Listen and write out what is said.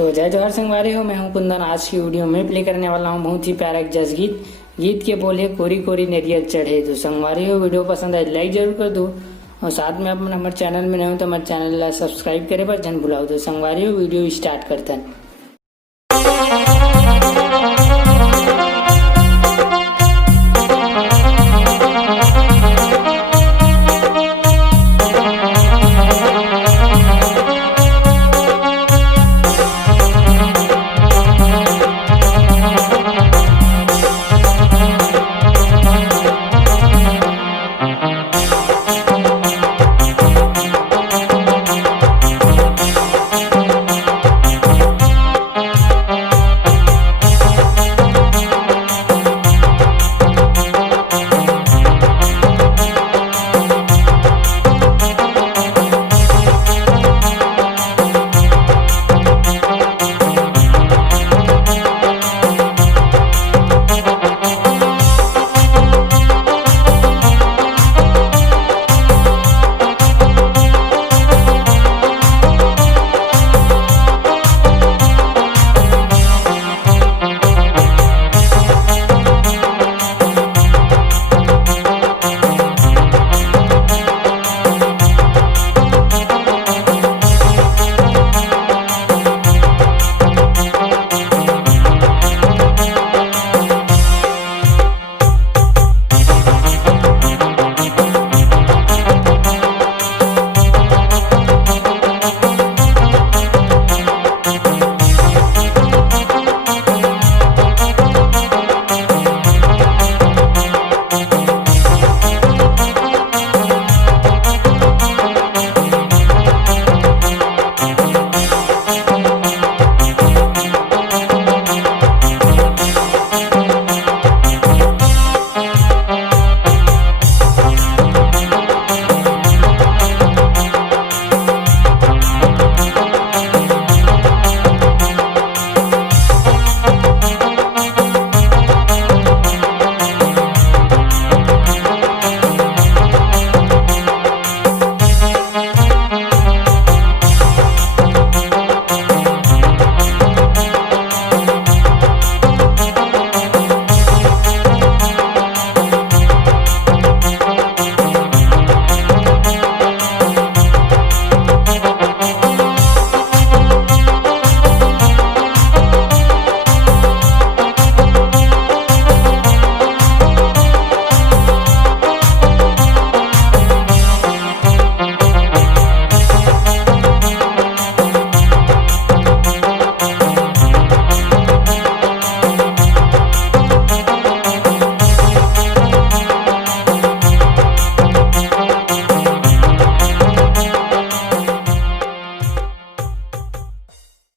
तो जय जवाहर संगवारी हो, मैं हूं कुंदन। आज की वीडियो में प्ले करने वाला हूं बहुत ही प्यारा एक जस गीत। गीत के बोले कोरी कोरी नरियल चढ़े। तो संगवारी हो, वीडियो पसंद आए लाइक जरूर कर दो और साथ में अपन हमारे चैनल में नहीं हो तो हमारे चैनल ला सब्सक्राइब करे पर जन भुलाओ। तो संगवारी हो, वीडियो स्टार्ट करते हैं।